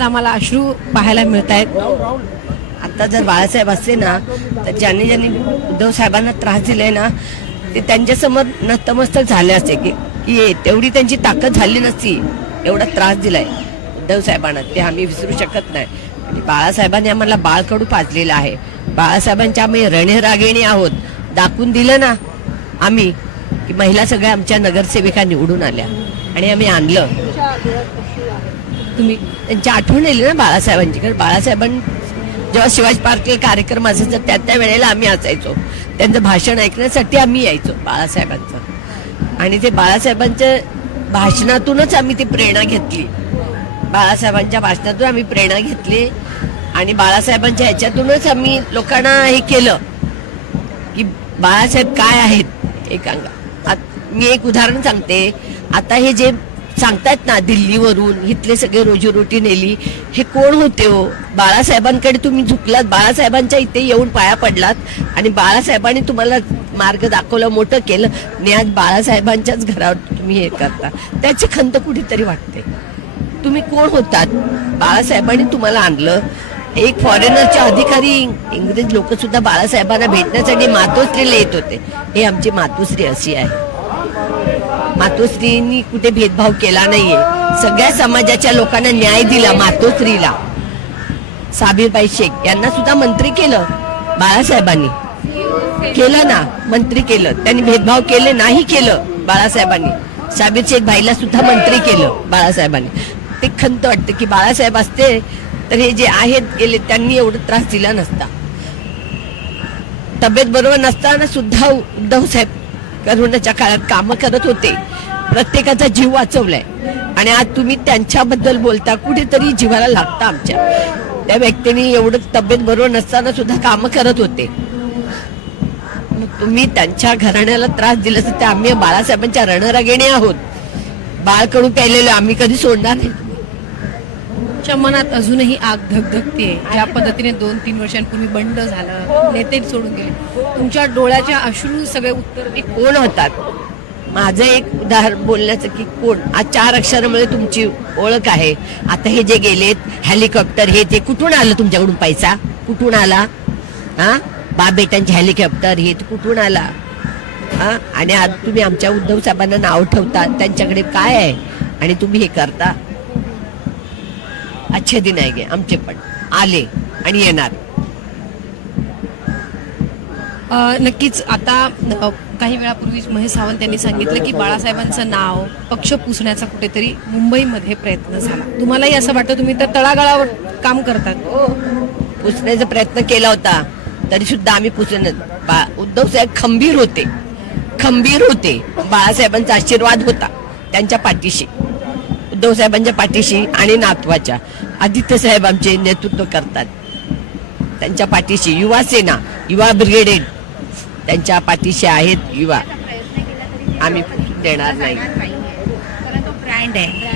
आम्हाला अश्रू पाहायला मिळत आहेत. आता जर बाळासाहेब असते ना तर ज्यांनी ज्यांनी उद्धव साहेबांना त्रास दिलाय ना ते त्यांच्यासमोर नतमस्तक झाले असते की तेवढी त्यांची ताकद झाली नसती. एवढा त्रास दिलाय उद्धव साहेबांना ते आम्ही विसरू शकत नाही. आणि बाळासाहेबांनी आम्हाला बाळकडू पाजलेला आहे. बाळासाहेबांच्या आम्ही रणेरागिणी आहोत. दाखवून दिलं ना आम्ही की महिला सगळ्या आमच्या नगरसेविका निवडून आल्या आणि आम्ही आणलं. तुम्ही त्यांची आठवण येईल ना बाळासाहेबांची. कारण बाळासाहेबांनी जेव्हा शिवाजी पार्कला कार्यक्रम असायचा त्या वेळेला आम्ही असायचो. त्यांचं भाषण ऐकण्यासाठी आम्ही यायचो बाळासाहेबांचं. आणि ते बाळासाहेबांच्या भाषणातूनच आम्ही ती प्रेरणा घेतली. बाळासाहेबांच्या भाषणातून आम्ही प्रेरणा घेतली आणि बाळासाहेबांच्या ह्याच्यातूनच आम्ही लोकांना हे केलं की बाळासाहेब काय आहेत एक मी एक उदाहरण सांगते. आता हे जे सांगतात ना दिल्लीवरून इथले सगळे रोजीरोटी नेली हे कोण होते हो? बाळासाहेबांकडे तुम्ही झुकलात. बाळासाहेबांच्या इथे येऊन पाया पडलात आणि बाळासाहेबांनी तुम्हाला मार्ग दाखवलं मोठं केलं आणि आज बाळासाहेबांच्याच घरावर तुम्ही हे करता. त्याची खंत कुठेतरी वाटते. तुम्ही कोण होतात? बाळासाहेबांनी तुम्हाला आणलं. एक फॉरेनरचे अधिकारी इंग्रज लोक सुद्धा बाळासाहेबांना भेटण्यासाठी मातोश्रीला येत होते. हे आमची मातोश्री अशी आहे. मातोश्रींनी कुठे भेदभाव केला नाहीये. सगळ्या समाजाच्या लोकांना न्याय दिला. मातोश्रीला साबीरबाई शेख यांना सुद्धा मंत्री केलं बाळासाहेबांनी. केलं ना मंत्री केलं. त्यांनी भेदभाव केले नाही केलं बाळासाहेबांनी. साबीर शेख भाईला सुद्धा मंत्री केलं बाळासाहेबांनी. ते खंत वाटतं की बाळासाहेब असते तर हे जे आहेत गेले त्यांनी एवढा त्रास दिला नसता. तब्येत बरोबर नसताना सुद्धा उद्धव साहेब करोनाच्या काळात कामं करत होते. प्रत्येकाचा जीव वाचवलाय आणि आज तुम्ही त्यांच्याबद्दल बोलता. कुठेतरी जीवाला लागतं आमच्या. त्या व्यक्तीने एवढं तब्येत बरोबर नसताना सुद्धा कामं करत होते. तुम्ही त्यांच्या घराण्याला त्रास दिला तर ते आम्ही बाळासाहेबांच्या रणरागिणी आहोत. बाळकडू प्यायलेलो आम्ही कधी सोडणार नाही. तुमच्या मनात अजूनही आग धगधगते. ज्या पद्धतीने 2-3 वर्षांपूर्वी बंड झालं, नेते सोडून गेले, तुमच्या डोळ्याच्या अश्रू सगळे उत्तर ते कोण होतात? माझं एक उदाहरण बोलण्याचं की कोण. आज 4 अक्षरामुळे तुमची ओळख आहे. आता हे जे गेलेत हेलिकॉप्टर हे ते कुठून आलं? तुमच्याकडून पैसा कुठून आला? हा बाप बेटांचे हेलिकॉप्टर हे कुठून आला? हा आणि आज तुम्ही आमच्या उद्धव साहेबांना नाव ठेवता. त्यांच्याकडे काय आहे आणि तुम्ही हे करता. अच्छे दिन आहे गे आमचे पण आले आणि येणार. नक्कीच. आता काही वेळापूर्वीच महेश सावंत यांनी सांगितलं की बाळासाहेबांचं नाव पक्ष पुसण्याचा कुठेतरी मुंबईमध्ये प्रयत्न झाला. तुम्हालाही असं वाटतं? तुम्ही तर तळागाळावर काम करतात. पुसण्याचा प्रयत्न केला होता तरी सुद्धा आम्ही उद्धव साहेब खंबीर होते. खंबीर होते. बाळासाहेबांचा आशीर्वाद होता त्यांच्या पाठीशी. उद्धव साहेबांच्या पाठीशी आणि नातवाच्या आदित्य साहेब आमचे नेतृत्व करतात. त्यांच्या पाठीशी युवा सेना युवा ब्रिगेड त्यांच्या पाठीशी आहेत. युवा आम्ही देणार नाही. ब्रँड आहे.